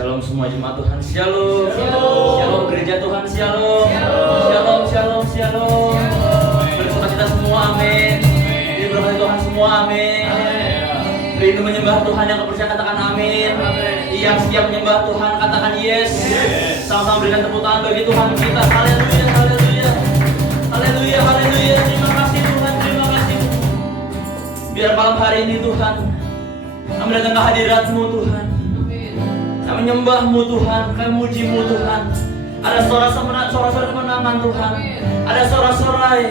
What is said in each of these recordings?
Shalom semua jemaat Tuhan, shalom. Shalom. Shalom gereja Tuhan, shalom. Shalom, shalom, shalom. Bersuka cita semua, amin. Diberkati Tuhan semua, amin. Rindu menyembah Tuhan, yang percaya katakan amin. Yang siap menyembah Tuhan katakan yes. Sama-sama berikan tepuk tangan bagi Tuhan kita. Haleluya, haleluya. Haleluya, haleluya. Terima kasih Tuhan, terima kasih. Biar malam hari ini Tuhan, kami datang ke hadirat-Mu Tuhan. Kami menyembah-Mu Tuhan, kami muji-Mu Tuhan. Ada suara-suara kemenangan Tuhan. Ada suara-suara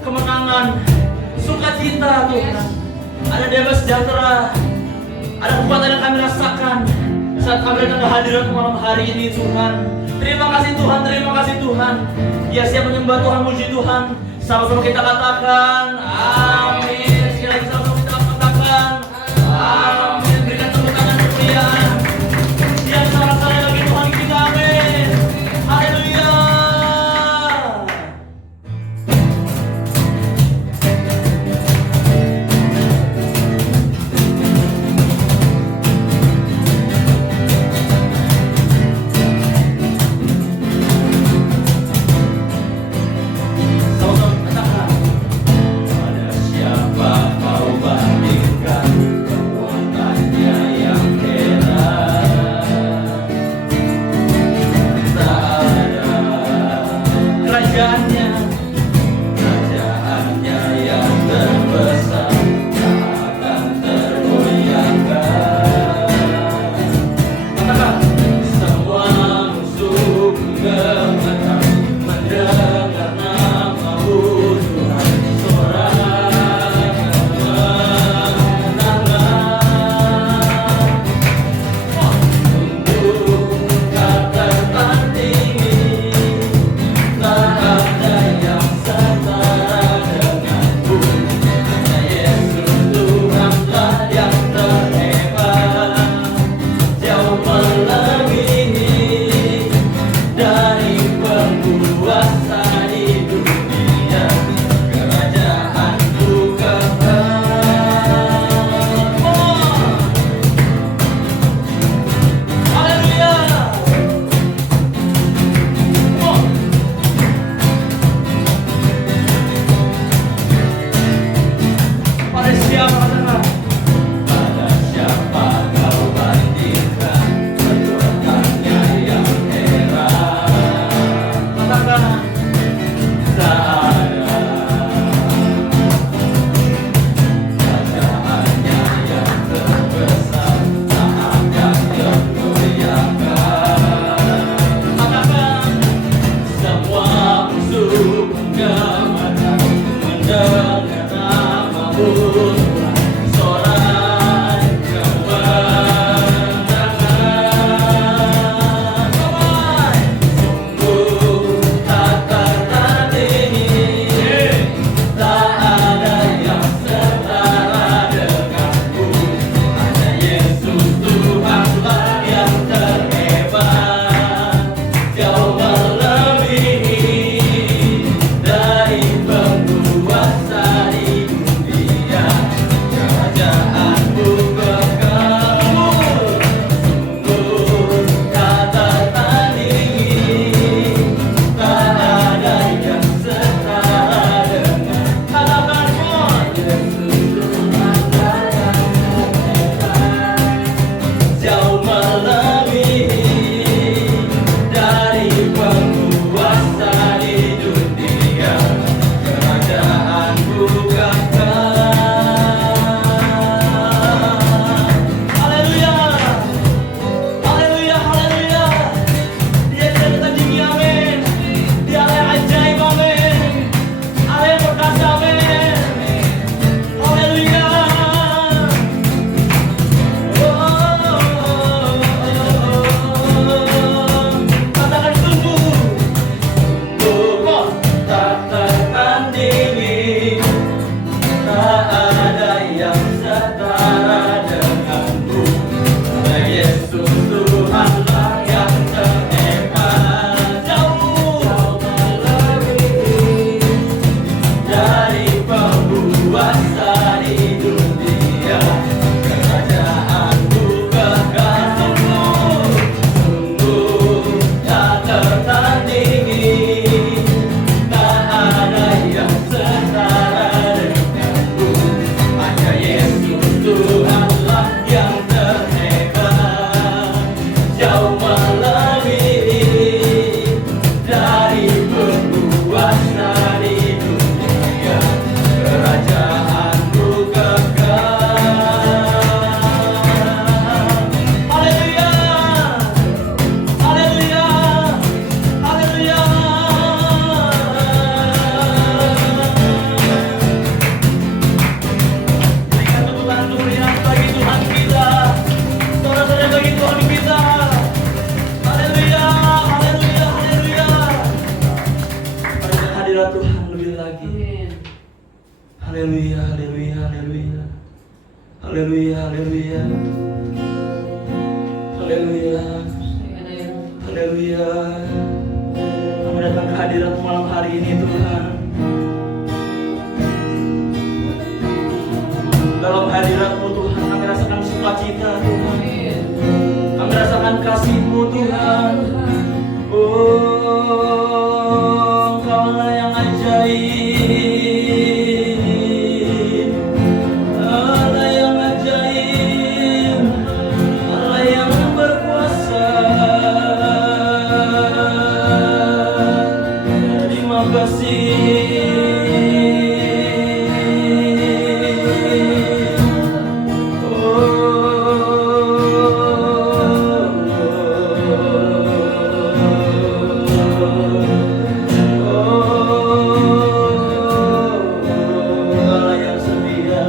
kemenangan, sukacita Tuhan. Ada damai sejahtera. Ada kekuatan yang kami rasakan saat kami datang ke hadirat malam hari ini Tuhan. Terima kasih Tuhan, terima kasih Tuhan. Ya, siap menyembah Tuhan, muji Tuhan. Sama-sama kita katakan amin. Sekali lagi sama-sama kita katakan amin. Berikan tepuk tangan kemuliaan. Yang sama-sama lagi Tuhan kita, amin. Haleluya. Sama-sama katakan, pada siapa kau bandingkan kekuatannya yang heran. Tak ada kerajaannya yang terbesar, tak akan tergoyahkan. Katakan, semua musuh gemetar mendengar nama-Mu Tuhan. Sorak kemenangan untuk tak tertandingi. Tak ada yang berkuasa di dunia, kerajaanmu kekal. Haleluya, haleluya, haleluya. Berikan tepuk tangan meriah bagi Tuhan kita, saudara-saudara, bagi Tuhan kita. Haleluya, haleluya, haleluya. Mari kita hadirat Tuhan lebih lagi. Haleluya, haleluya, haleluya. Haleluya, haleluya. Haleluya. Haleluya. Kami datang ke hadirat malam hari ini, Tuhan. Dalam hadirat-Mu, Tuhan, kami rasakan sukacita, Tuhan. Kami rasakan kasih-Mu, Tuhan. Oh, Engkau-lah yang ajaib, Allah yang ajaib, Allah yang berkuasa. Terima kasih. Allah yang setia,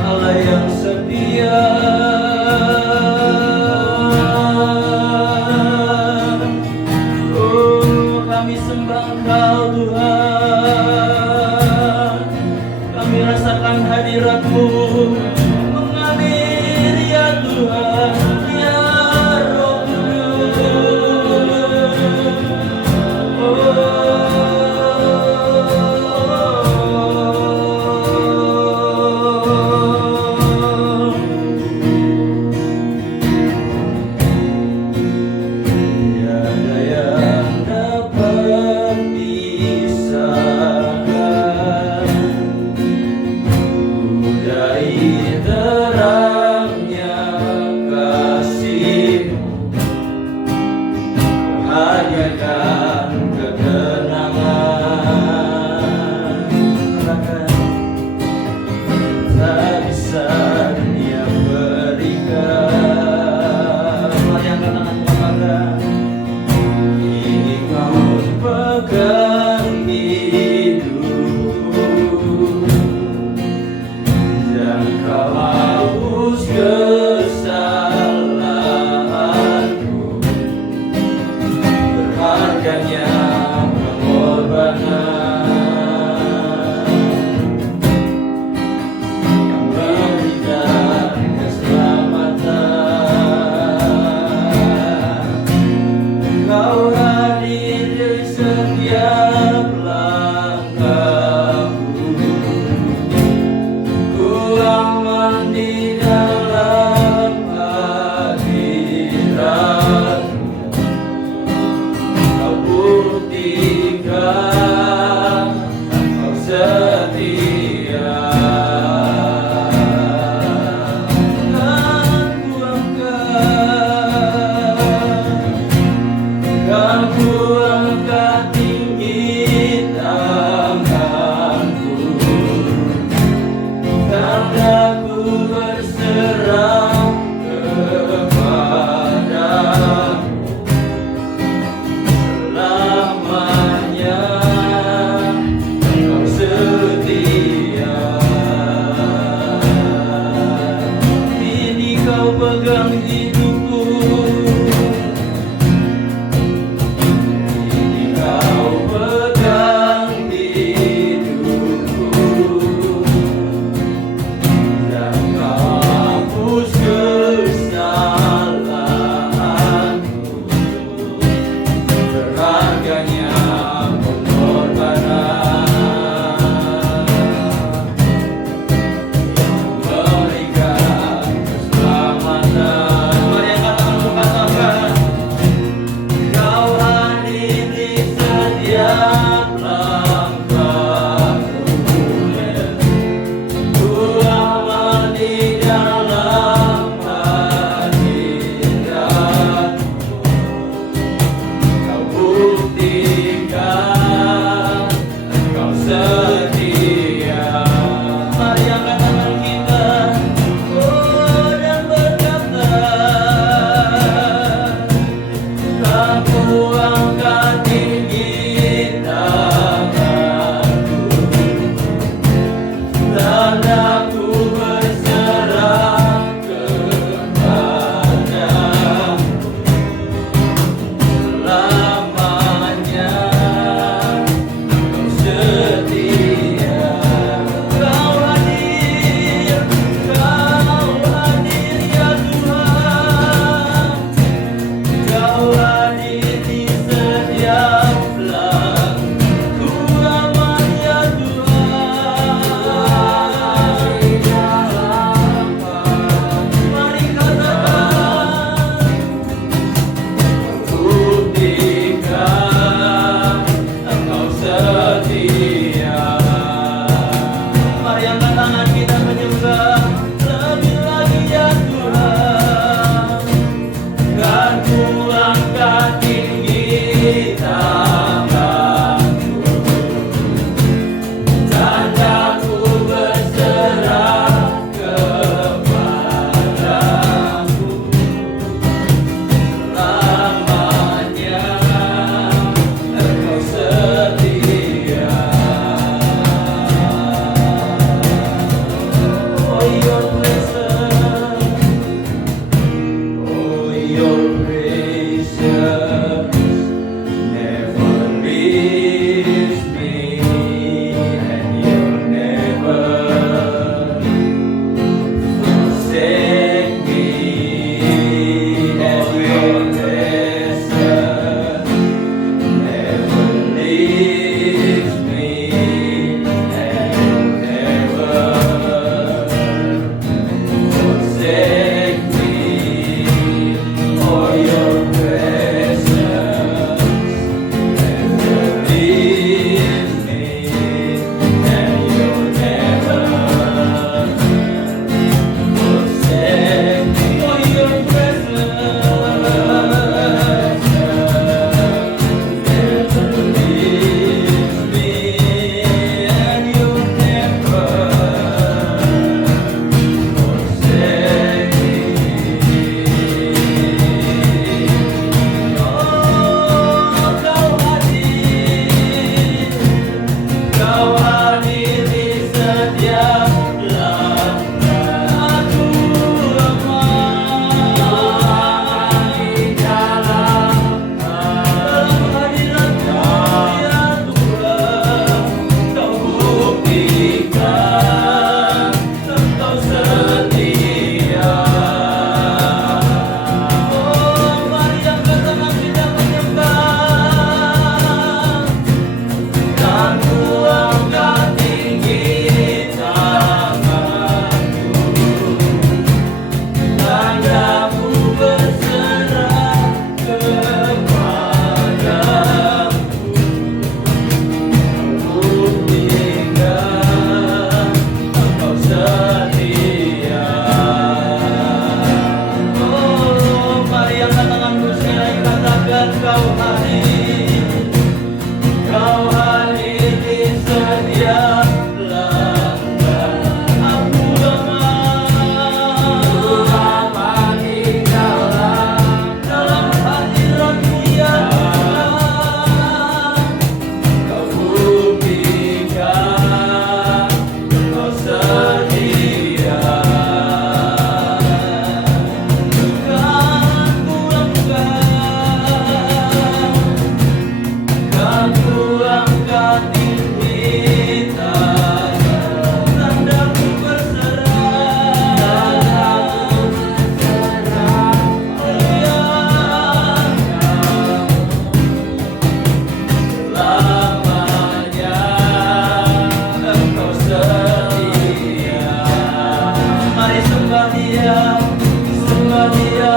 Allah yang setia. Oh, kami sembah Engkau, Tuhan. Kami rasakan hadirat-Mu mengalir, ya Tuhan, ya Roh Kudus. Tiada yang dapat pisahkan budaya Kau hadir di setiap langkah aku lemah di dalam hadirat-Mu ya Tuhan. Kau buktikan Engkau setia. Oh, mari angkat tangan kita menyembah. Dan ku angkat tinggi tanganku, hanya ku berserah kepadamu. Buktikan Engkau setia. Oh, mari angkat tanganmu sekali katakan Kau hadir. Kau hadir di setiap langkah aku lemah di dalam hadirat-Mu ya Tuhan. Kau buktikan Kau setia. Kan ku angkat tinggi tangan, tanda ku berserah. Selamanya Engkau setia. Mari sembah Dia, sembah Dia.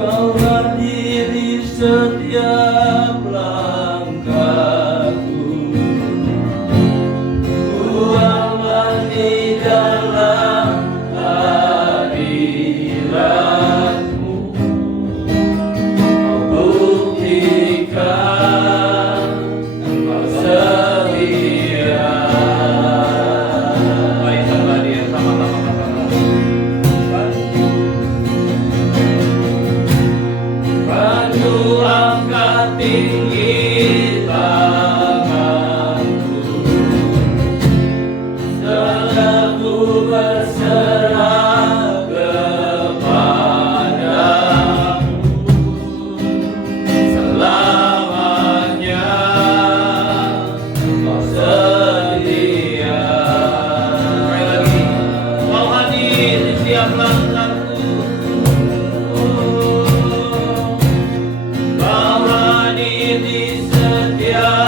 Kau hadir di setiap langkahku, ku aman di dalam hadirat-Mu. Kau buktikan Engkau setia. Mari sembah Dia sama-sama. Ku angkat tinggi tanganku, selalu berserah kepadamu. Selamanya Kau setia. Sekali lagi, Kau hadir di setiap langkahku. Kau hadir di setiap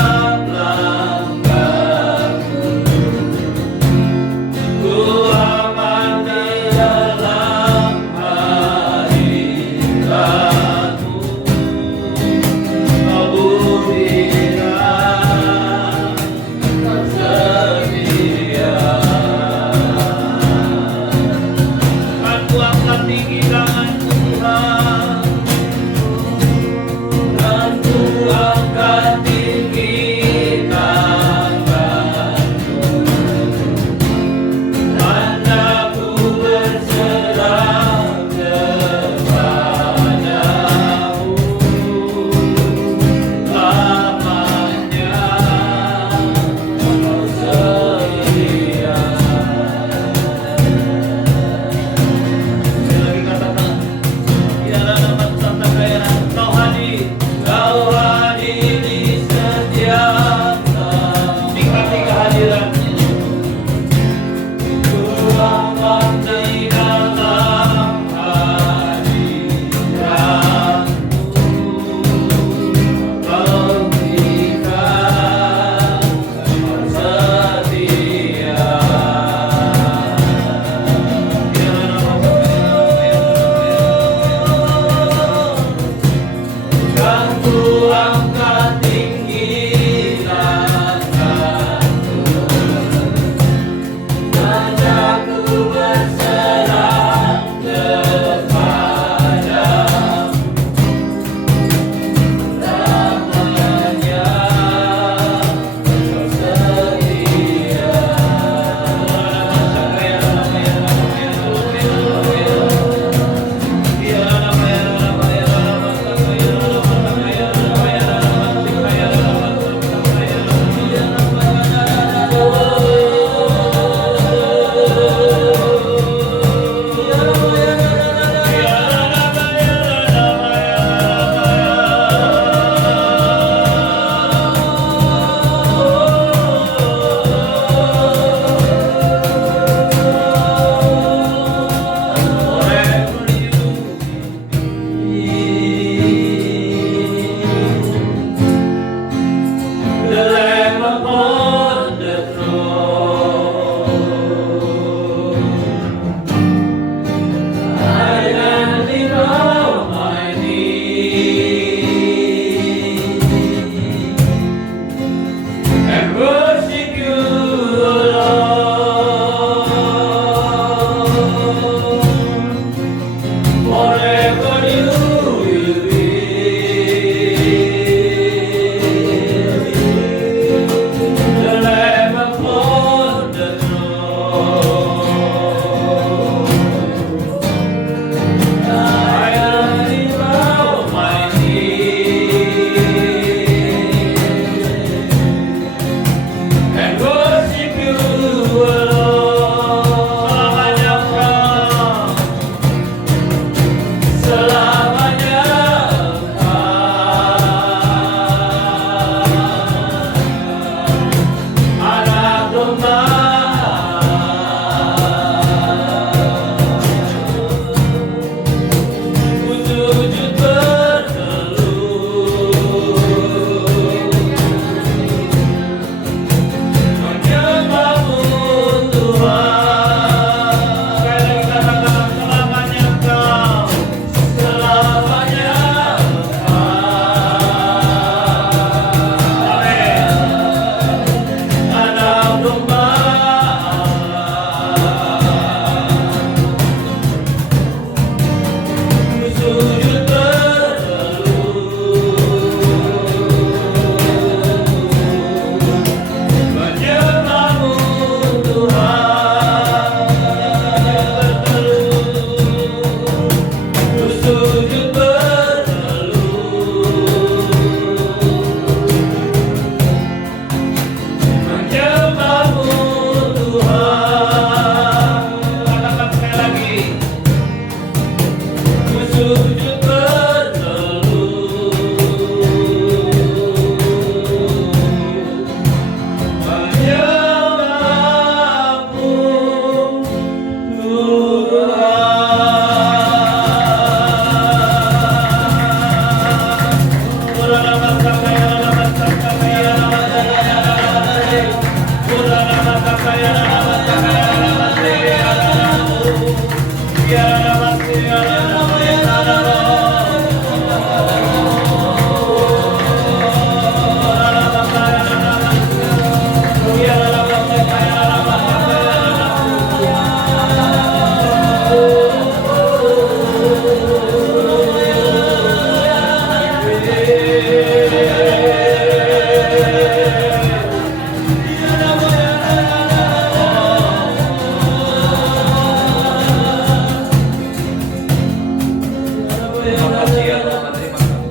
Terima kasih ya Tuhan, terima kasih.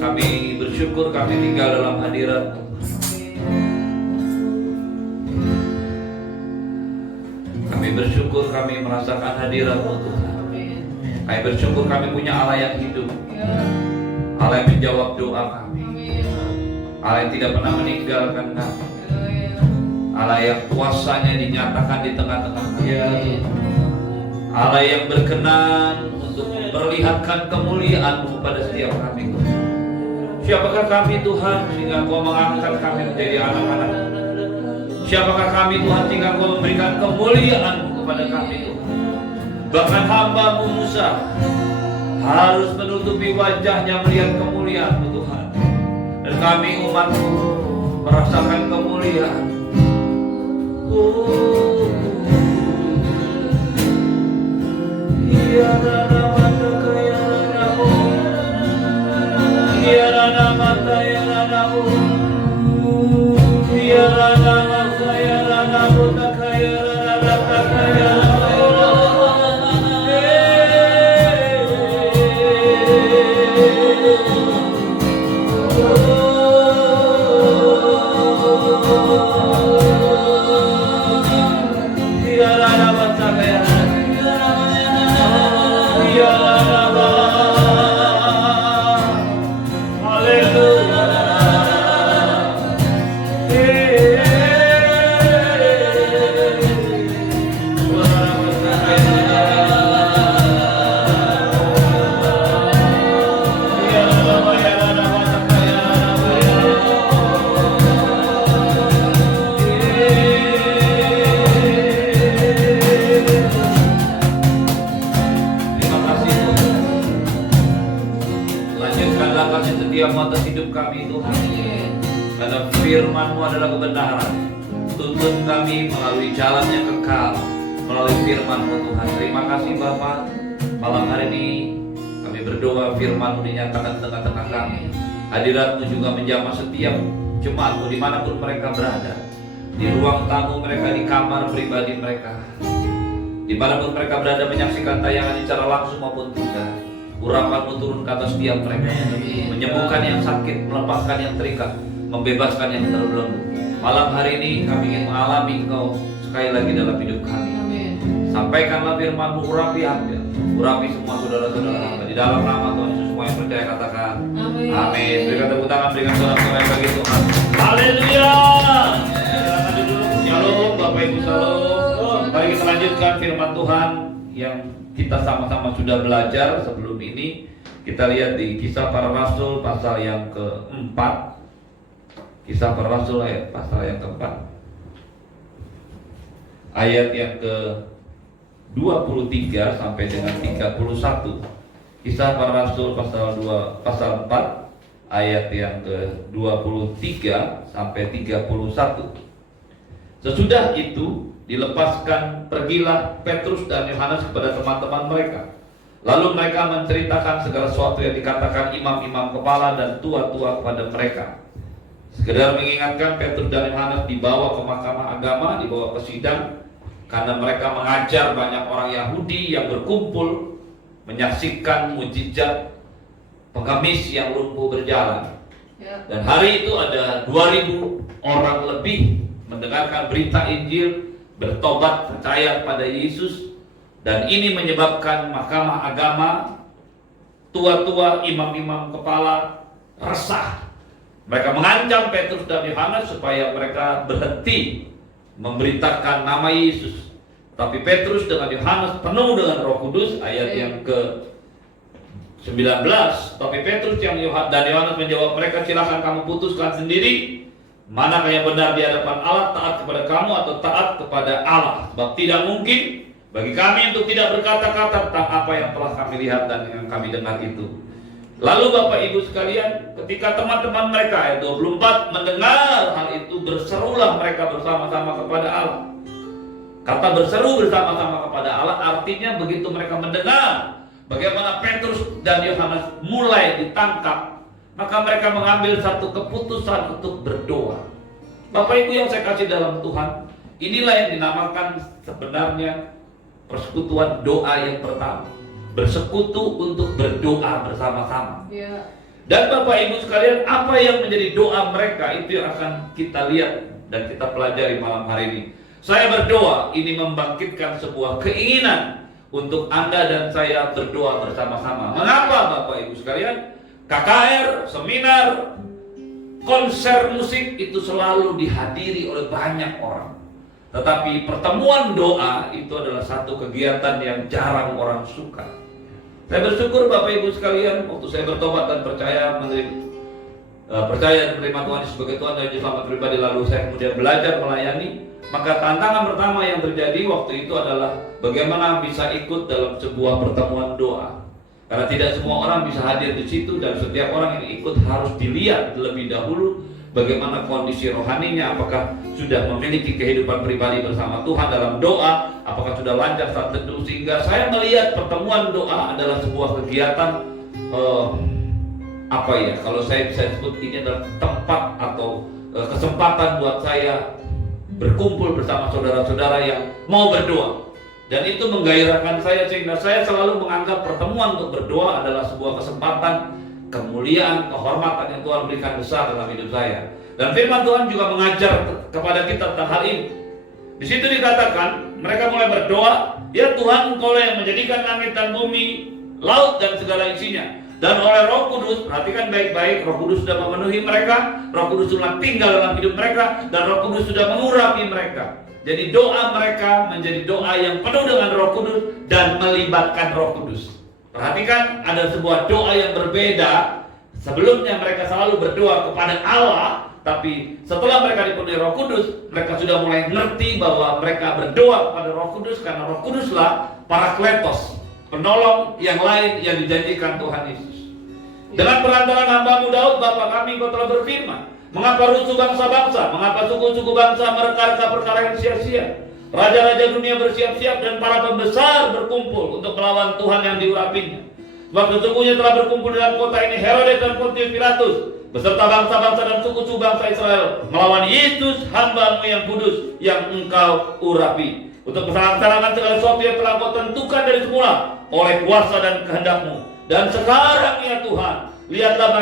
Kami bersyukur kami tinggal dalam hadirat-Mu. Kami bersyukur kami merasakan hadirat-Mu Tuhan. Kami bersyukur kami punya Allah yang hidup, Allah yang menjawab doa kami, Allah yang tidak pernah meninggalkan kami, Allah yang kuasanya dinyatakan di tengah-tengah kami, Allah yang berkenan untuk memperlihatkan kemuliaan-Mu pada setiap kami Tuhan. Siapakah kami Tuhan sehingga Engkau mengangkat kami menjadi anak-anak? Siapakah kami Tuhan sehingga Engkau memberikan kemuliaan-Mu kepada kami Tuhan? Bahkan hamba-Mu Musa harus menutupi wajahnya melihat kemuliaan-Mu Tuhan. Dan kami umat-Mu merasakan kemuliaan. Atas hidup kami Tuhan, karena firman-Mu adalah kebenaran. Tuntun kami melalui jalan yang kekal, melalui firman-Mu Tuhan. Terima kasih Bapa. Malam hari ini kami berdoa firman-Mu dinyatakan tengah-tengah kami. Hadirat-Mu juga menjamah setiap jemaat-Mu dimanapun mereka berada, di ruang tamu mereka, di kamar pribadi mereka, dimanapun mereka berada menyaksikan tayangan secara langsung maupun tidak. Urapan-Mu turun ke atas setiap mereka, menyembuhkan yang sakit, melepaskan yang terikat, membebaskan yang terbelenggu. Malam hari ini kami ingin mengalami Engkau sekali lagi dalam hidup kami. Sampaikanlah firman-Mu, urapi hati, urapi semua saudara-saudara hamba. Di dalam nama Tuhan Yesus semua yang percaya katakan amin. Berikan tepuk tangan, berikan sorak-sorai bagi Tuhan. Haleluya. Silakan duduk. Shalom Bapak Ibu, shalom. Mari kita lanjutkan firman Tuhan yang kita sama-sama sudah belajar sebelum ini. Kita lihat di Kisah Para Rasul pasal yang keempat. Kisah Para Rasul pasal yang keempat, ayat yang ke 23 sampai dengan 31. Kisah Para Rasul pasal 4 ayat yang ke 23 sampai 31. Sesudah itu dilepaskan, pergilah Petrus dan Yohanes kepada teman-teman mereka. Lalu mereka menceritakan segala sesuatu yang dikatakan imam-imam kepala dan tua-tua kepada mereka. Sekedar mengingatkan, Petrus dan Yohanes dibawa ke mahkamah agama, dibawa ke sidang, karena mereka mengajar banyak orang Yahudi yang berkumpul menyaksikan mujizat pengemis yang lumpuh berjalan. Dan hari itu ada 2.000 orang lebih mendengarkan berita Injil, bertobat, percaya pada Yesus. Dan ini menyebabkan mahkamah agama, tua-tua, imam-imam kepala resah. Mereka mengancam Petrus dan Yohanes supaya mereka berhenti memberitakan nama Yesus. Tapi Petrus dengan Yohanes penuh dengan Roh Kudus, ayat yang ke 19. Tapi Petrus dan Yohanes menjawab mereka, silakan kamu putuskan sendiri, manakah yang benar di hadapan Allah, taat kepada kamu atau taat kepada Allah. Sebab tidak mungkin bagi kami untuk tidak berkata-kata tentang apa yang telah kami lihat dan yang kami dengar itu. Lalu Bapak Ibu sekalian, ketika teman-teman mereka, ayat 24, mendengar hal itu, berserulah mereka bersama-sama kepada Allah. Kata berseru bersama-sama kepada Allah artinya begitu mereka mendengar bagaimana Petrus dan Yohanes mulai ditangkap, maka mereka mengambil satu keputusan untuk berdoa. Bapak Ibu yang saya kasih dalam Tuhan, inilah yang dinamakan sebenarnya persekutuan doa yang pertama. bersekutu untuk berdoa bersama-sama. Ya. Dan Bapak Ibu sekalian, apa yang menjadi doa mereka itu yang akan kita lihat dan kita pelajari malam hari ini. Saya berdoa ini membangkitkan sebuah keinginan untuk Anda dan saya berdoa bersama-sama. Mengapa Bapak Ibu sekalian? KKR, seminar, konser musik itu selalu dihadiri oleh banyak orang. Tetapi pertemuan doa itu adalah satu kegiatan yang jarang orang suka. Saya bersyukur Bapak Ibu sekalian, waktu saya bertobat dan percaya menerima Tuhan sebagai Tuhan dan Juru Selamat pribadi, lalu saya kemudian belajar melayani. Maka tantangan pertama yang terjadi waktu itu adalah bagaimana bisa ikut dalam sebuah pertemuan doa. Karena tidak semua orang bisa hadir di situ, dan setiap orang yang ikut harus dilihat terlebih dahulu bagaimana kondisi rohaninya, apakah sudah memiliki kehidupan pribadi bersama Tuhan dalam doa, apakah sudah lancar saat teduh. Sehingga saya melihat pertemuan doa adalah sebuah kegiatan kalau saya bisa sebut ini adalah tempat atau kesempatan buat saya berkumpul bersama saudara-saudara yang mau berdoa. Dan itu menggairahkan saya, sehingga saya selalu menganggap pertemuan untuk berdoa adalah sebuah kesempatan, kemuliaan, kehormatan yang Tuhan berikan besar dalam hidup saya. Dan firman Tuhan juga mengajar kepada kita tentang hal ini. Di situ dikatakan, mereka mulai berdoa, ya Tuhan, Engkau yang menjadikan langit dan bumi, laut dan segala isinya. Dan oleh Roh Kudus, perhatikan baik-baik, Roh Kudus sudah memenuhi mereka, Roh Kudus sudah tinggal dalam hidup mereka, dan Roh Kudus sudah mengurapi mereka. Jadi doa mereka menjadi doa yang penuh dengan Roh Kudus dan melibatkan Roh Kudus. Perhatikan, ada sebuah doa yang berbeda. Sebelumnya mereka selalu berdoa kepada Allah, tapi setelah mereka dipenuhi Roh Kudus, mereka sudah mulai ngerti bahwa mereka berdoa kepada Roh Kudus, karena Roh Kuduslah Parakletos, penolong yang lain yang dijanjikan Tuhan Yesus. Dengan perantaraan hamba-Mu Daud, Bapa kami, Engkau telah berfirman, mengapa rusuh bangsa-bangsa, mengapa suku-suku bangsa mereka perkara yang sia-sia? Raja-raja dunia bersiap-siap dan para pembesar berkumpul untuk melawan Tuhan yang diurapinya. Sebab sesungguhnya telah berkumpul dalam kota ini Herodes dan Pontius Pilatus beserta bangsa-bangsa dan suku-suku bangsa Israel melawan Yesus hamba-Mu yang kudus yang Engkau urapi, untuk melaksanakan segala sesuatu yang telah Kau tentukan dari semula oleh kuasa dan kehendak-Mu. Dan sekarang ya Tuhan, lihatlah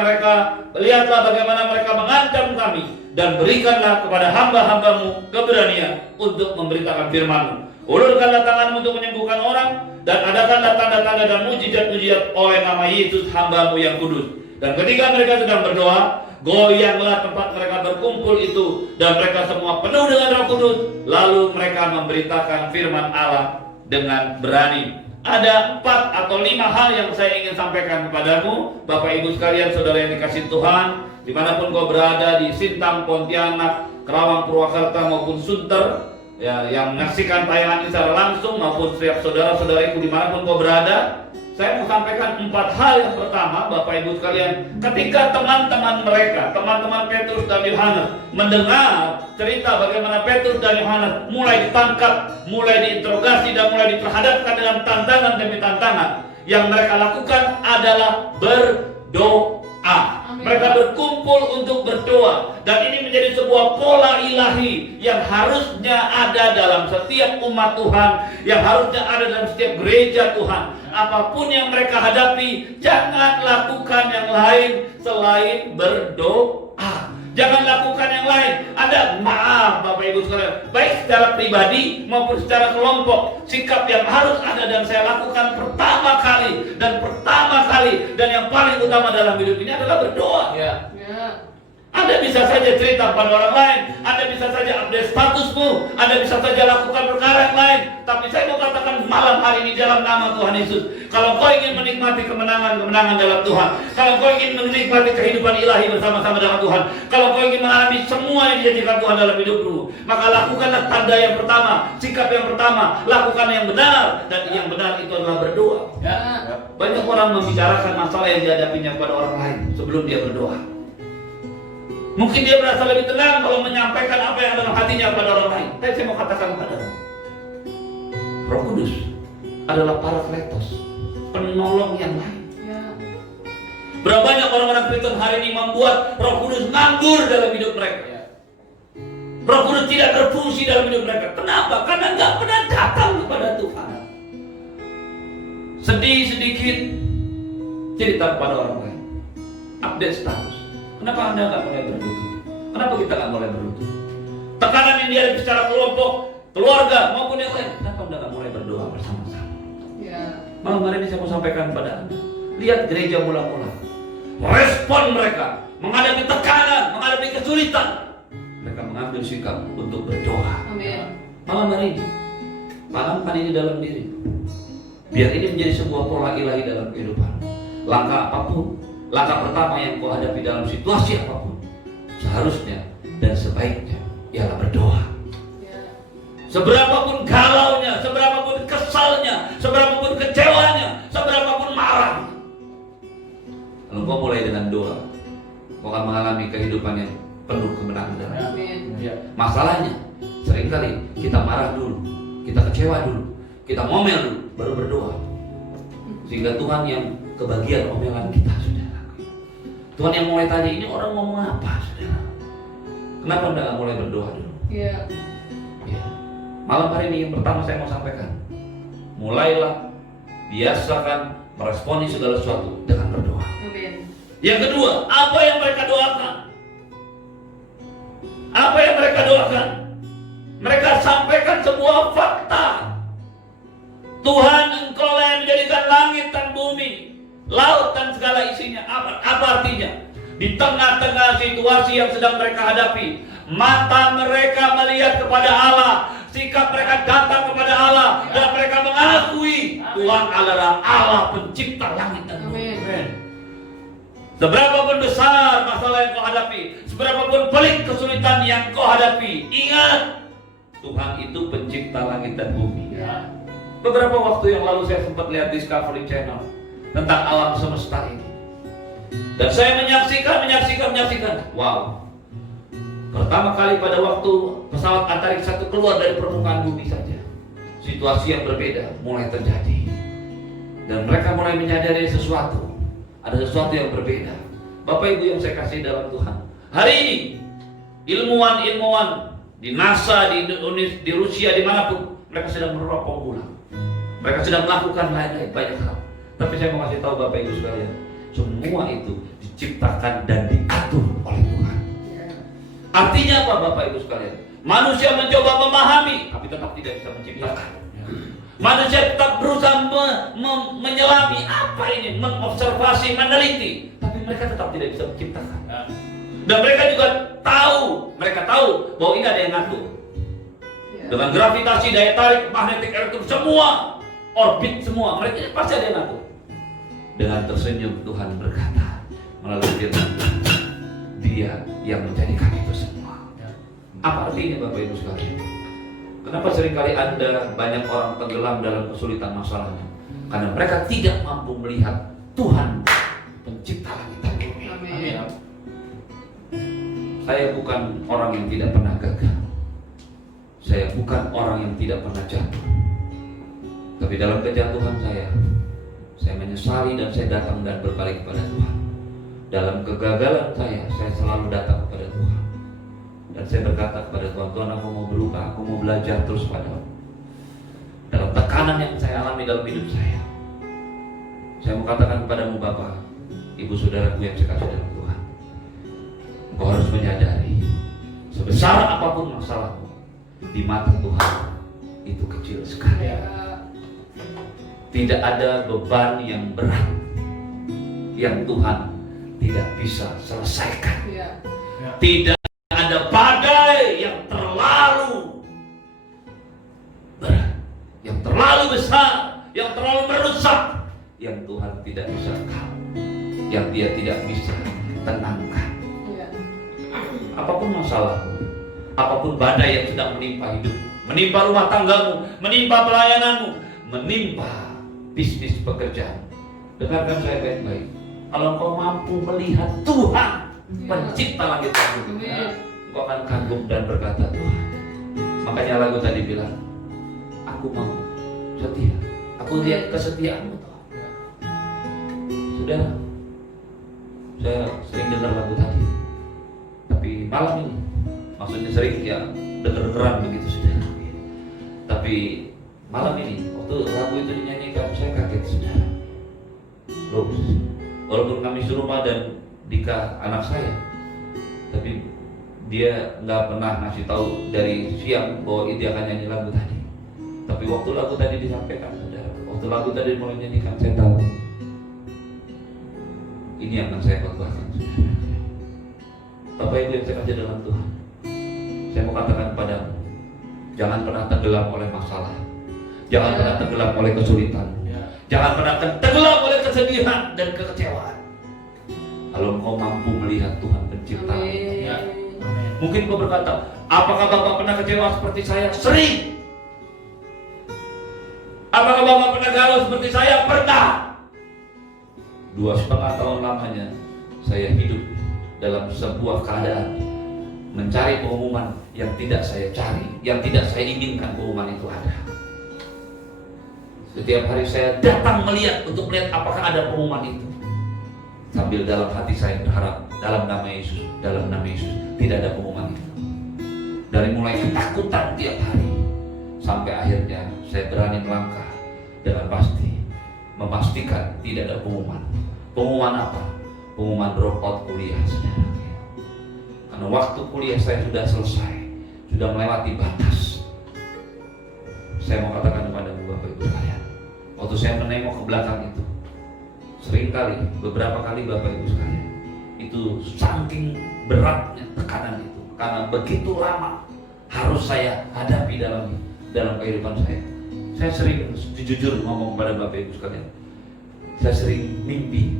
bagaimana mereka mengancam kami, dan berikanlah kepada hamba-hamba-Mu keberanian untuk memberitakan firman-Mu. Ulurkanlah tangan-Mu untuk menyembuhkan orang, dan adakanlah tanda-tanda dan mujizat-mujizat oleh nama Yesus hamba-Mu yang kudus. Dan ketika mereka sedang berdoa, goyanglah tempat mereka berkumpul itu, dan mereka semua penuh dengan Roh Kudus. Lalu mereka memberitakan firman Allah dengan berani. Ada 4 atau 5 hal yang saya ingin sampaikan kepadamu, Bapak Ibu sekalian, saudara yang dikasihi Tuhan, dimanapun kau berada, di Sintang, Pontianak, Kerawang, Purwakarta maupun Sunter, ya, yang menyaksikan tayangan ini secara langsung, maupun setiap saudara-saudariku dimanapun kau berada. Saya mau sampaikan 4 hal. Yang pertama, Bapak Ibu sekalian, ketika teman-teman mereka, teman-teman Petrus dan Yohanes mendengar cerita bagaimana Petrus dan Yohanes mulai ditangkap, mulai diinterogasi, dan mulai diperhadapkan dengan tantangan demi tantangan, yang mereka lakukan adalah berdoa. Mereka berkumpul untuk berdoa, dan ini menjadi sebuah pola ilahi yang harusnya ada dalam setiap umat Tuhan, yang harusnya ada dalam setiap gereja Tuhan. Apapun yang mereka hadapi, jangan lakukan yang lain selain berdoa. Jangan lakukan yang lain. Ada, maaf Bapak Ibu sekalian, baik secara pribadi maupun secara kelompok, sikap yang harus ada dan saya lakukan pertama kali dan yang paling utama dalam hidup ini adalah berdoa. Ya. Anda bisa saja cerita pada orang lain, Anda bisa saja update statusmu, Anda bisa saja lakukan perkara yang lain. Tapi saya mau katakan malam hari ini dalam nama Tuhan Yesus, kalau kau ingin menikmati kemenangan-kemenangan dalam Tuhan, kalau kau ingin menikmati kehidupan ilahi bersama-sama dengan Tuhan, kalau kau ingin mengalami semua yang dijanjikan Tuhan dalam hidupmu, maka lakukanlah tanda yang pertama, sikap yang pertama, lakukan yang benar, dan yang benar itu adalah berdoa. Ya. Banyak orang membicarakan masalah yang dihadapinya kepada orang lain sebelum dia berdoa. Mungkin dia merasa lebih tenang kalau menyampaikan apa yang ada dalam hatinya kepada orang lain. Tapi saya mau katakan kepadamu, Roh Kudus adalah Parakletos, penolong yang lain. Berapa banyak orang-orang Kristen hari ini membuat Roh Kudus nganggur dalam hidup mereka. Roh Kudus tidak berfungsi dalam hidup mereka. Kenapa? Karena nggak pernah datang kepada Tuhan. sedih sedikit, cerita kepada orang lain, update status. Kenapa Anda nggak mulai berlutut? Kenapa kita nggak mulai berlutut? Tekanan yang dihadapi secara kelompok, keluarga maupun yang lain, kenapa Anda nggak mulai berdoa bersama-sama? Malam hari ini saya mau sampaikan kepada Anda, lihat gereja mula-mula, respon mereka menghadapi tekanan, menghadapi kesulitan, mereka mengambil sikap untuk berdoa. Amin. Malam hari ini, tanamkan ini dalam diri. Biar ini menjadi sebuah pola ilahi dalam kehidupan. Langkah apapun, langkah pertama yang kau hadapi dalam situasi apapun, seharusnya dan sebaiknya ialah berdoa. Seberapapun galaunya, seberapapun kesalnya, seberapapun kecewanya, seberapapun marah, kalau kau mulai dengan doa, kau akan mengalami kehidupan yang penuh kemenangan dalam. Amin. Masalahnya, seringkali kita marah dulu, kita kecewa dulu, kita ngomel dulu, baru berdoa. Sehingga Tuhan yang kebagian omelan kita, saudara. Tuhan yang mulai tanya, ini orang ngomong apa, saudara? Kenapa Anda nggak mulai berdoa dulu? Iya. Ya. Malam hari ini yang pertama saya mau sampaikan, mulailah biasakan meresponi segala sesuatu dengan berdoa. Amin. Yang kedua, apa yang mereka doakan? Apa yang mereka doakan? Mereka sampaikan sebuah fakta. Tuhan, Engkau lah yang menjadikan langit dan bumi, laut dan segala isinya. Apa artinya? Di tengah-tengah situasi yang sedang mereka hadapi, mata mereka melihat kepada Allah, sikap mereka datang kepada Allah, dan mereka mengakui Tuhan adalah Allah pencipta langit dan bumi. Amin. Seberapapun besar masalah yang kau hadapi, seberapapun pelik kesulitan yang kau hadapi, ingat, Tuhan itu pencipta langit dan bumi. Ya. Beberapa waktu yang lalu saya sempat lihat Discovery Channel tentang alam semesta ini, dan saya menyaksikan. Wow. Pertama kali pada waktu pesawat antariksa itu keluar dari permukaan bumi saja, situasi yang berbeda mulai terjadi, dan mereka mulai menyadari sesuatu. Ada sesuatu yang berbeda. Bapak Ibu yang saya kasih dalam Tuhan, hari ini ilmuwan di NASA, di Rusia, dimanapun, mereka sedang meropong ulang. Mereka sedang melakukan lain-lain banyak hal. Tapi saya mau kasih tahu Bapak Ibu sekalian, semua itu diciptakan dan diatur oleh Tuhan. Artinya apa Bapak Ibu sekalian? Manusia mencoba memahami, tapi tetap tidak bisa menciptakan. Manusia tetap berusaha menyelami apa ini, mengobservasi, meneliti, tapi mereka tetap tidak bisa menciptakan. Dan mereka juga tahu bahwa ini ada yang ngatur. Dengan gravitasi, daya tarik, magnetik, elektrik, semua orbit semua, mereka pasti ada yang ngatur. Dengan tersenyum Tuhan berkata melalui firman, Dia yang menjadikan itu semua. Apa artinya Bapak Ibu sekalian? Kenapa seringkali Anda banyak orang tenggelam dalam kesulitan masalahnya? Karena mereka tidak mampu melihat Tuhan pencipta langit dan bumi. Amin. Saya bukan orang yang tidak pernah gagal. Saya bukan orang yang tidak pernah jatuh. Tapi dalam kejatuhan saya menyesali dan saya datang dan berbalik kepada Tuhan. Dalam kegagalan saya selalu datang kepada Tuhan. Dan saya berkata kepada Tuhan, Tuhan, aku mau berubah, aku mau belajar terus padamu. Dalam tekanan yang saya alami dalam hidup saya mau katakan kepadamu Bapak, Ibu saudaraku yang saya kasih dalam Tuhan, engkau harus menyadari, sebesar apapun masalahmu, di mata Tuhan itu kecil sekali. Tidak ada beban yang berat yang Tuhan tidak bisa selesaikan. Tidak ada badai yang terlalu berat, yang terlalu besar, yang terlalu merusak, yang Tuhan tidak bisa calm, yang Dia tidak bisa tenangkan. Apapun masalahmu, apapun badai yang sedang menimpa hidup, menimpa rumah tanggamu, menimpa pelayananmu, menimpa bisnis pekerjaan, dengarkan saya baik-baik. Kalau engkau mampu melihat Tuhan pencipta langit dan bumi, engkau akan kagum dan berkata, Tuhan. Makanya lagu tadi bilang, aku mau setia, aku lihat kesetiaanmu. Saudara, saya sering dengar lagu tadi, tapi malam ini, maksudnya sering ya dengar-dengaran begitu saudara. Tapi malam ini waktu lagu itu dinyanyikan saya kaget saudara. Loh, walaupun kami serumah dan Dika anak saya, tapi dia nggak pernah ngasih tahu dari siang bahwa dia akan nyanyi lagu tadi. Tapi waktu lagu tadi disampaikan saudara, waktu lagu tadi mulai nyanyikan, saya tahu ini yang akan saya khotbahkan saudara. Bapak Ibu yang saya kasih dalam Tuhan, saya mau katakan padamu, jangan pernah tenggelam oleh masalah, jangan pernah tenggelam oleh kesulitan, jangan pernah tenggelam oleh kesedihan dan kekecewaan. Kalau engkau mampu melihat Tuhan pencipta, mungkin kau berkata, apakah Bapak pernah kecewa seperti saya? Sering. Apakah Bapak pernah galau seperti saya? Pernah. 2,5 tahun lamanya saya hidup dalam sebuah keadaan mencari pengumuman yang tidak saya cari, yang tidak saya inginkan pengumuman itu ada. Setiap hari saya datang melihat untuk melihat apakah ada pengumuman itu. Sambil dalam hati saya berharap dalam nama Yesus, dalam nama Yesus tidak ada pengumuman itu. Dari mulai ketakutan tiap hari sampai akhirnya saya berani melangkah dengan pasti, memastikan tidak ada pengumuman. Pengumuman apa? Pengumuman dropout kuliah saudara. Karena waktu kuliah saya sudah selesai, sudah melewati batas. Saya mau katakan kepada Bapak Ibu sekalian, waktu saya menengok ke belakang itu, sering kali, beberapa kali Bapak Ibu sekalian, itu saking beratnya tekanan itu, karena begitu lama harus saya hadapi dalam kehidupan saya. Saya sering jujur ngomong kepada Bapak Ibu sekalian, saya sering mimpi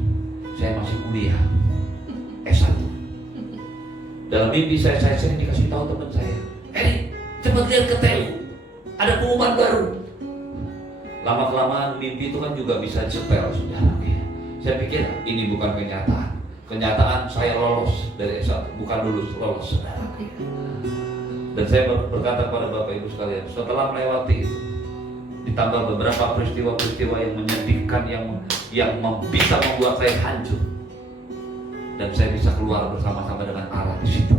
saya masih kuliah S1. Dalam mimpi saya sering dikasih tahu teman saya, cepat lihat ke TU, ada pengumuman baru. Lama-kelamaan mimpi itu kan juga bisa disetel saudara. Saya pikir ini bukan kenyataan. Kenyataan saya lolos dari S1, bukan lulus, lolos saudara. Dan saya berkata kepada Bapak Ibu sekalian, setelah melewati itu, ditambah beberapa peristiwa-peristiwa yang menyedihkan, yang bisa membuat saya hancur, dan saya bisa keluar bersama-sama dengan Allah di situ.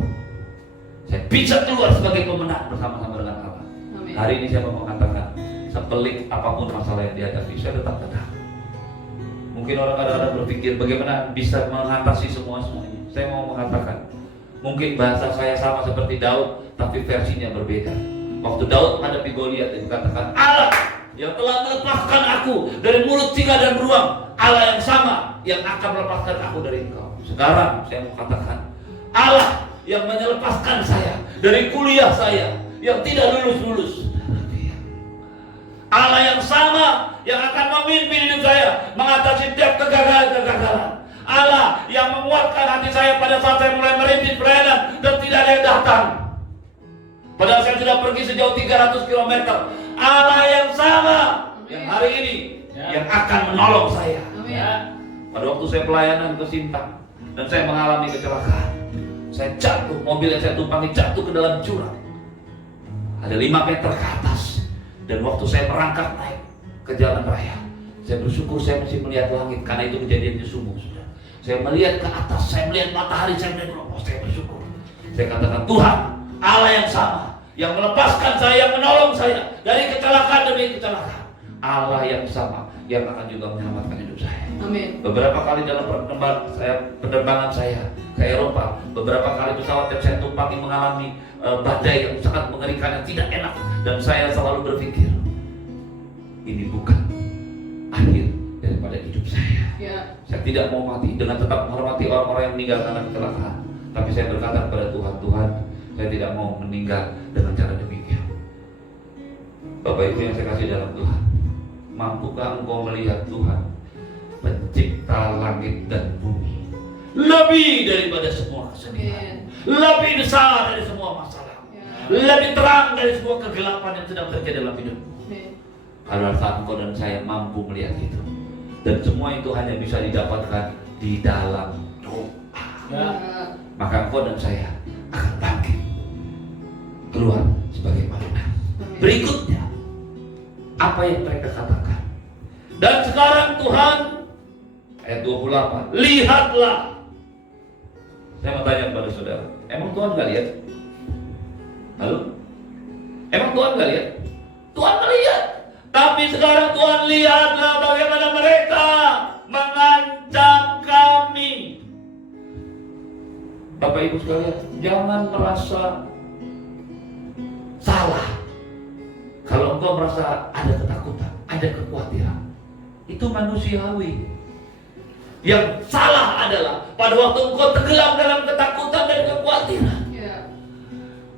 Saya bisa keluar sebagai pemenang bersama-sama dengan Allah. Amin. Hari ini saya mau mengatakan, sepelik apapun masalah yang dihadapi, saya tetap tenang. Mungkin orang kadang-kadang berpikir bagaimana bisa mengatasi semuanya. Saya mau mengatakan, mungkin bahasa saya sama seperti Daud, tapi versinya berbeda. Waktu Daud menghadapi Goliat, dia dikatakan, Allah yang telah melepaskan aku dari mulut singa dan beruang, Allah yang sama yang akan melepaskan aku dari engkau. Sekarang saya mau katakan, Allah yang menyelesaikan saya dari kuliah saya yang tidak lulus-lulus, Allah yang sama yang akan memimpin hidup saya mengatasi setiap kegagalan. Allah yang menguatkan hati saya pada saat saya mulai merintis pelayanan dan tidak ada yang datang. Padahal saya sudah pergi sejauh 300 km. Allah yang sama yang hari ini yang akan menolong saya. Pada waktu saya pelayanan ke Sintang dan saya mengalami kecelakaan, saya jatuh, mobil yang saya tumpangi jatuh ke dalam jurang. Ada 5 meter ke atas. Dan waktu saya merangkak naik ke jalan raya, saya bersyukur saya masih melihat langit, karena itu kejadiannya subuh sudah. Saya melihat ke atas, saya melihat matahari, saya melihat kelompok, saya bersyukur. Saya katakan, Tuhan, Allah yang sama, yang melepaskan saya, yang menolong saya dari kecelakaan demi kecelakaan. Allah yang sama, yang akan juga menyelamatkan hidup saya. Amin. Beberapa kali dalam penerbangan saya ke Eropa, beberapa kali pesawat yang saya tumpangi mengalami badai yang sangat mengerikan, yang tidak enak, dan saya selalu berpikir, ini bukan akhir daripada hidup saya. Saya tidak mau mati dengan tetap menghormati orang-orang yang meninggal karena kecelakaan, tapi saya berkata kepada Tuhan, Tuhan, saya tidak mau meninggal dengan cara demikian. Bapak Ibu yang saya kasih dalam Tuhan, mampukah engkau melihat Tuhan pencipta langit dan bumi lebih daripada semua kesedihan, lebih besar dari semua masalah, lebih terang dari semua kegelapan yang sedang terjadi dalam hidup. Pada saat engkau dan saya mampu melihat itu, dan semua itu hanya bisa didapatkan di dalam doa, maka engkau dan saya akan bangkit keluar sebagai pemenang. Berikutnya, apa yang mereka katakan? Dan sekarang Tuhan, ayat 28, lihatlah. Saya mau tanya kepada saudara, emang Tuhan gak lihat? Halo? Emang Tuhan gak lihat? Tuhan melihat. Tapi sekarang Tuhan lihatlah bagaimana mereka mengancam kami. Bapak Ibu sekalian, jangan merasa salah kalau engkau merasa ada ketakutan, ada kekhawatiran. Itu manusiawi. Yang salah adalah pada waktu engkau tenggelam dalam ketakutan dan kekhawatiran.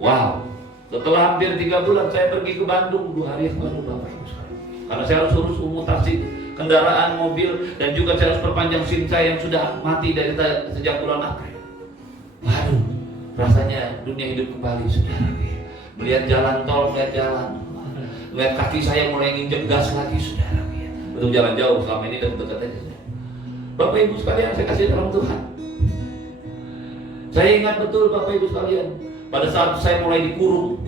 Wow, setelah hampir 3 bulan saya pergi ke Bandung 2 hari yang lalu, Bapak Ibu sekalian. Karena saya harus urus mutasi kendaraan, mobil, dan juga saya harus perpanjang SIM saya yang sudah mati dari sejak bulan April. Waduh, rasanya dunia hidup kembali, saudara. Melihat jalan tol, melihat jalan, melihat kaki saya mulai nginjek gas lagi, saudara. Untuk jalan jauh, selama ini dekat-dekat aja. Bapak Ibu sekalian, saya kasih dalam Tuhan. Saya ingat betul Bapak Ibu sekalian, pada saat saya mulai dikurung,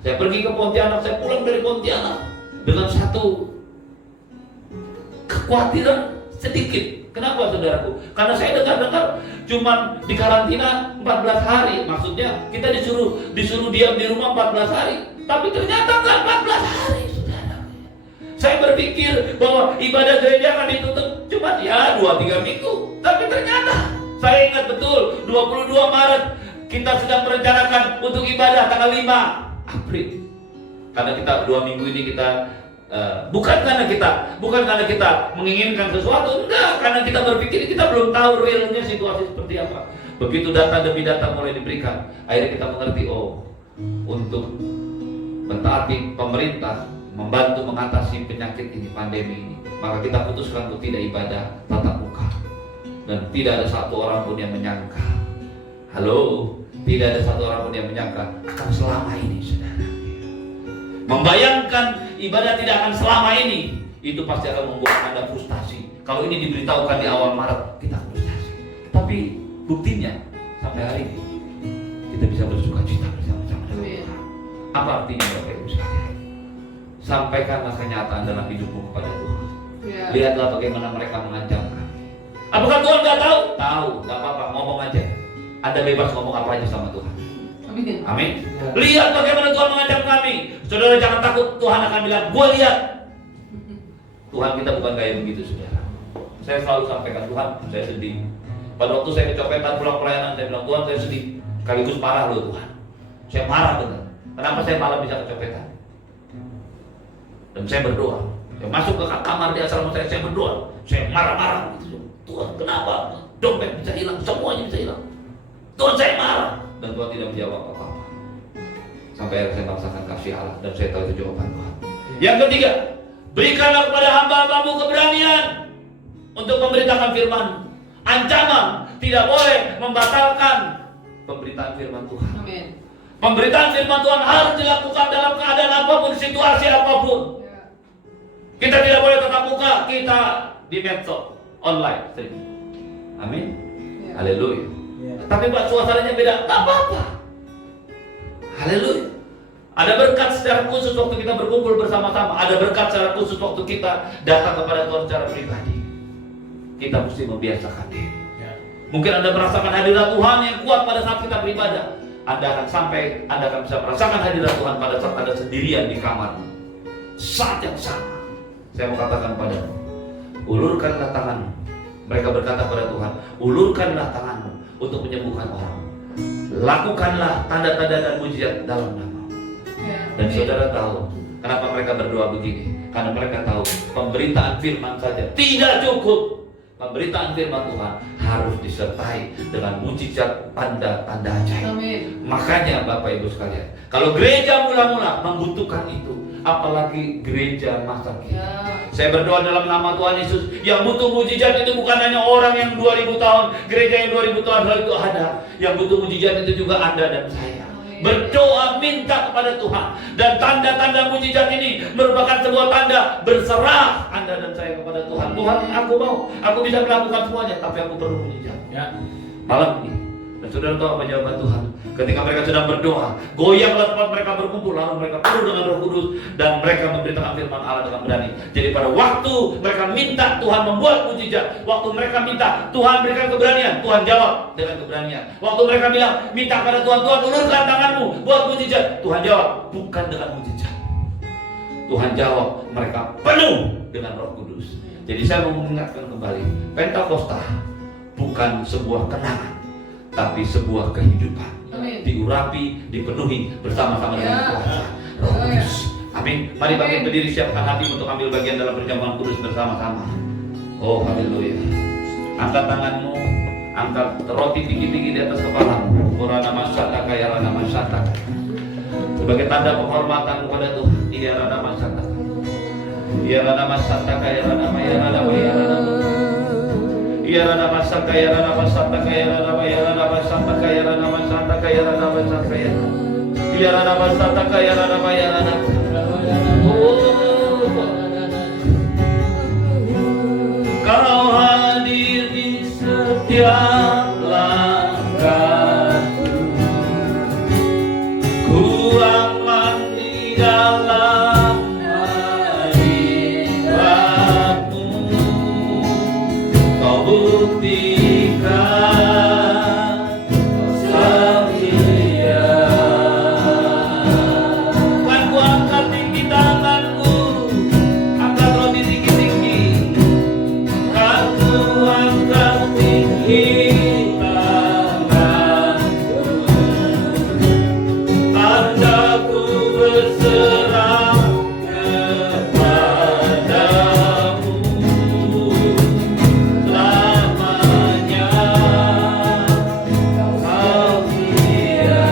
saya pergi ke Pontianak, saya pulang dari Pontianak dengan satu kekhawatiran sedikit. Kenapa saudaraku? Karena saya dengar cuman di karantina 14 hari. Maksudnya kita disuruh diam di rumah 14 hari. Tapi ternyata enggak 14 hari, saudara. Saya berpikir bahwa ibadah gereja akan ditutup cuma 2-3 minggu. Tapi ternyata saya ingat betul 22 Maret kita sedang merencanakan untuk ibadah tanggal 5 April. Karena kita 2 minggu ini kita bukan karena kita menginginkan sesuatu, enggak, karena kita berpikir kita belum tahu realnya situasi seperti apa. Begitu data demi data mulai diberikan, akhirnya kita mengerti, untuk mentaati pemerintah membantu mengatasi penyakit ini, pandemi ini, maka kita putuskan untuk tidak ibadah tatap muka. Dan tidak ada satu orang pun yang menyangka, tidak ada satu orang pun yang menyangka akan selama ini, saudara. Membayangkan ibadah tidak akan selama ini, itu pasti akan membuat Anda frustasi. Kalau ini diberitahukan di awal Maret, kita frustasi. Tapi buktinya sampai hari ini kita bisa bersuka cita bersama-sama dengan Tuhan. Apa artinya Bapak Ibu sekalian? Sampaikanlah kenyataan dalam hidupmu kepada Tuhan. Lihatlah bagaimana mereka mengancam kami. Apakah Tuhan nggak tahu? Tahu, nggak apa-apa, ngomong aja. Anda bebas ngomong apa aja sama Tuhan. Amin. Lihat bagaimana Tuhan mengancam kami. Saudara jangan takut, Tuhan akan bilang, gua lihat. Tuhan kita bukan kayak begitu, saudara. Saya selalu sampaikan, Tuhan, saya sedih. Pada waktu saya kecopetan pulang pelayanan, saya bilang, Tuhan, saya sedih. Sekaligus marah loh Tuhan. Saya marah benar. Kenapa saya malah bisa kecopetan? Dan saya berdoa. Saya masuk ke kamar di asrama saya berdoa. Saya marah-marah gitu. Tuhan, kenapa? Dompet bisa hilang, semuanya bisa hilang. Tuhan, saya marah. Dan Tuhan tidak menjawab apa-apa. Sampai akhirnya saya merasakan kasih Allah dan saya tahu itu jawaban Tuhan. Yang ketiga, berikanlah kepada hamba-hambamu keberanian untuk memberitakan firman. Ancaman tidak boleh membatalkan pemberitaan firman Tuhan. Amin. Pemberitaan firman Tuhan harus dilakukan dalam keadaan apapun, situasi apapun. Kita tidak boleh tatap muka, kita di medsos online. Amin. Haleluya. Tapi Pak, suasananya beda, tak apa-apa. Haleluya. Ada berkat secara khusus waktu kita berkumpul bersama-sama. Ada berkat secara khusus waktu kita datang kepada Tuhan secara pribadi. Kita mesti membiasakan diri. Mungkin Anda merasakan hadirat Tuhan yang kuat pada saat kita beribadah. Anda akan bisa merasakan hadirat Tuhan pada saat Anda sendirian di kamar. Saat yang sama, saya mau katakan padamu, ulurkanlah tanganmu. Mereka berkata pada Tuhan, ulurkanlah tanganmu untuk menyembuhkan orang. Lakukanlah tanda-tanda dan mujizat dalam nama. Dan saudara tahu kenapa mereka berdoa begini? Karena mereka tahu pemberitaan firman saja tidak cukup. Pemberitaan firman Tuhan harus disertai dengan mujizat, tanda-tanda ajaib. Makanya Bapak Ibu sekalian, kalau gereja mula-mula membutuhkan itu, apalagi gereja masa kini. Saya berdoa dalam nama Tuhan Yesus. Yang butuh mujizat itu bukan hanya orang yang 2000 tahun, gereja yang 2000 tahun lalu itu ada. Yang butuh mujizat itu juga Anda dan saya. Berdoa minta kepada Tuhan. Dan tanda-tanda mujizat ini merupakan sebuah tanda berserah Anda dan saya kepada Tuhan. Tuhan, aku bisa melakukan semuanya, tapi aku perlu mujizat. Malam ini, dan saudara tahu apa jawaban Tuhan? Ketika mereka sedang berdoa, goyanglah tempat mereka berkumpul, lalu mereka penuh dengan Roh Kudus dan mereka memberitakan firman Allah dengan berani. Jadi pada waktu mereka minta Tuhan membuat mujizat, waktu mereka minta Tuhan berikan keberanian, Tuhan jawab dengan keberanian. Waktu mereka bilang minta pada Tuhan, Tuhan ulurkan tanganmu buat mujizat, Tuhan jawab bukan dengan mujizat, Tuhan jawab, mereka penuh dengan Roh Kudus. Jadi saya mau mengingatkan kembali, Pentakosta bukan sebuah kenangan, tapi sebuah kehidupan. Diurapi, dipenuhi bersama-sama dengan kuasa Roh Kudus. Amin. Mari bangkit berdiri, siapkan hati untuk ambil bagian dalam perjamuan kudus bersama-sama. Oh, haleluya. Angkat tanganmu, angkat roti tinggi-tinggi di atas kepalamu. Qurana masata kaya rana masata. Sebagai tanda penghormatan kepada Tuhan. Iya rana masata. Iya rana masata kaya rana maya rana maya rana. Iya rana masata kaya rana masata kaya rana maya rana masata kaya rana masata kaya rana masata kaya. Iya rana masata kaya rana maya rana. Kau hadir di setiap langkahku, ku aman di dalam hadiratmu. Kau buktikan setia. Kan ku angkat tinggi tanganku, angkat roti tinggi-tinggi. Kan ku angkat tinggi tanganku, tandaku berserah kepadamu selamanya. Kau setia.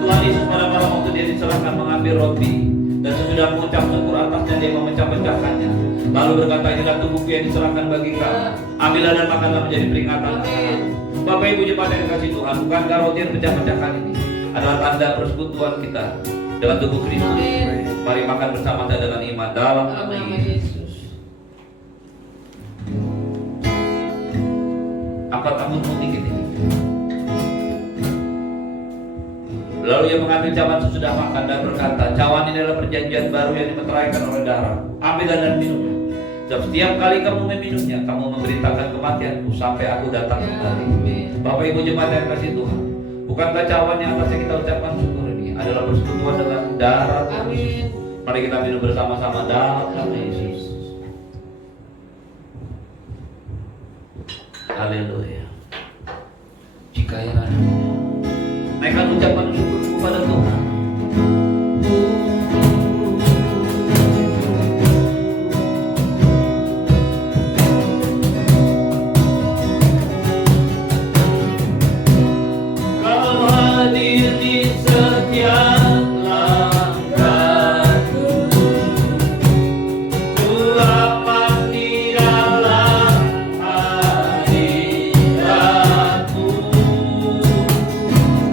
Tuhan Yesus pada malam waktu dia diserahkan mengambil roti dan sesudah mengucap syukur atasnya dia memecah-pecahkannya, lalu berkata, inilah tubuhku yang diserahkan bagi kamu. Ambillah dan makanlah menjadi peringatan. Bapak Ibu jemaat yang dikasihi Tuhan, bukankah roti yang pecah-pecahkan ini adalah tanda persekutuan kita dengan tubuh Kristus? Mari makan bersama saya dengan iman dalam nama Yesus. Angkat tanganmu tinggi-tinggi. Lalu ia mengambil cawan sesudah makan dan berkata, cawan ini adalah perjanjian baru yang dimeteraikan oleh darah. Ambillah dan minumlah. Sebab setiap kali kamu meminumnya, kamu memberitakan kematianku sampai aku datang kembali. Bapak Ibu jemaat yang kasih Tuhan, bukankah cawan yang atasnya kita ucapkan syukur ini adalah persekutuan dengan darah Kristus? Mari kita minum bersama-sama dalam nama Yesus. Haleluya. Jika yang ada, naikkan ucapan syukur kepada Tuhan. Kau hadir di setiap langkahku, ku aman di dalam hadiratmu.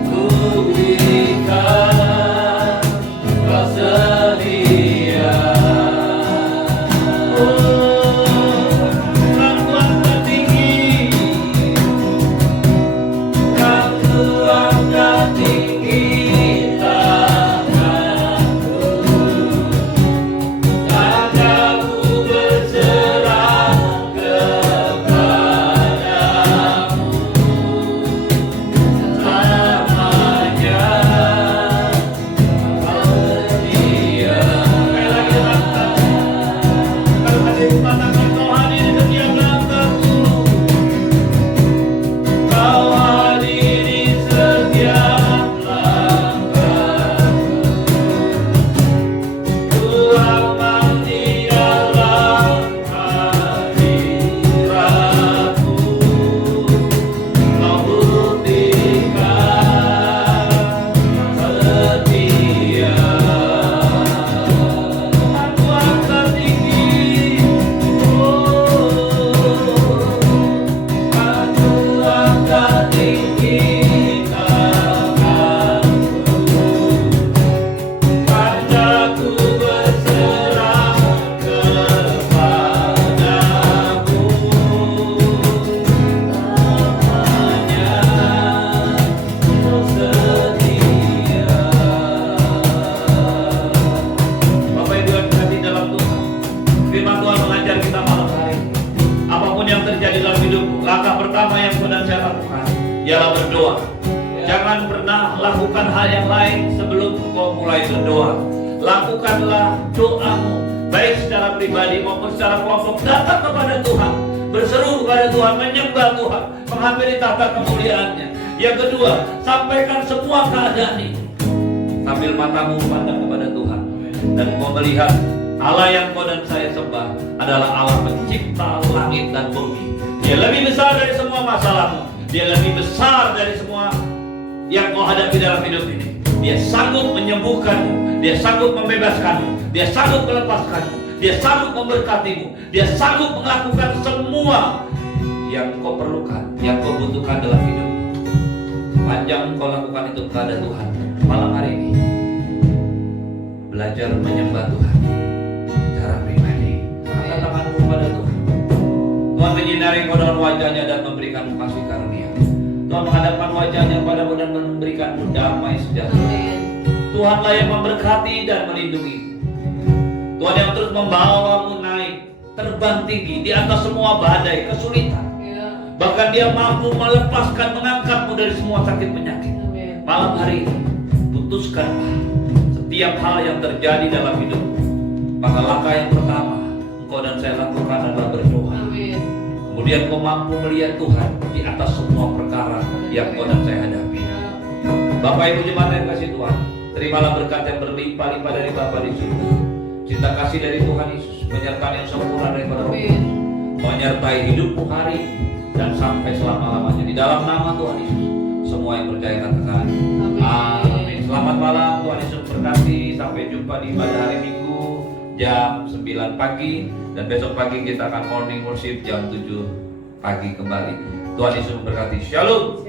Ku berikan kau sedia. Kan ku angkat tinggi, kan ku angkat tinggi tanganku, tandaku berserah kepadamu selamanya. Kau setia. Sekali lagi angkat. Kalau hati mengatakan kau hadir di setiap langkahku, kau hadir di setiap langkahku, ku aman di dalam hadiratmu. Kau buktikan setia. Aku angkat tinggi, aku angkat tinggi tanganku, tandaku berserah kepadamu selamanya. Kau setia. Bapak Ibu yang dikasihi dalam Tuhan, firman Tuhan mengajar kita malam hari ini, apapun yang terjadi dalam hidupmu, langkah pertama yang sedang saya lakukan ialah berdoa. Jangan pernah lakukan hal yang lain sebelum engkau mulai berdoa. lakukanlah doamu, baik secara pribadi maupun secara kelompok. Datang kepada Tuhan, berseru kepada Tuhan, menyembah Tuhan, menghampiri tahta kemuliaannya. Yang kedua, sampaikan semua keadaan ini sambil matamu pandang kepada Tuhan, dan kau melihat Allah yang kau dan saya sembah adalah Allah pencipta langit dan bumi. Dia lebih besar dari semua masalahmu. Dia lebih besar dari semua yang kau hadapi dalam hidup ini. Dia sanggup menyembuhkanmu, dia sanggup membebaskanmu, dia sanggup melepaskanmu, dia sanggup memberkatimu, dia sanggup melakukan semua yang kau perlukan, yang kau butuhkan dalam hidup. Panjang kau lakukan itu kepada Tuhan. Malam hari ini belajar menyembah Tuhan secara pribadi. Angkat tanganmu kepada Tuhan. Tuhan menyinari kau dengan wajahnya dan memberikanmu kasih karunia. Tuhan menghadapkan wajahnya padamu dan memberikanmu damai sejahtera. Tuhanlah yang memberkati dan melindungi. Tuhan yang terus membawamu naik, terbang tinggi di atas semua badai, kesulitan. Bahkan dia mampu melepaskan, mengangkatmu dari semua sakit penyakit. Malam hari ini, putuskanlah setiap hal yang terjadi dalam hidupmu. Maka langkah yang pertama engkau dan saya lakukan adalah berdoa. Kemudian kau mampu melihat Tuhan di atas semua perkara yang kau dan saya hadapi. Bapak Ibu jemaat yang kasih Tuhan, terimalah berkat yang berlimpah-limpah dari Bapa di surga. Cinta kasih dari Tuhan Yesus, penyertaan yang sempurna daripada Roh Kudus, menyertai hidupmu hari ini dan sampai selama-lamanya. Di dalam nama Tuhan Yesus, semua yang percaya katakan amin. Selamat malam, Tuhan Yesus berkati. Sampai jumpa di ibadah hari Minggu jam 9 pagi, dan besok pagi kita akan morning worship jam 7 pagi kembali. Tuhan Yesus memberkati. Shalom.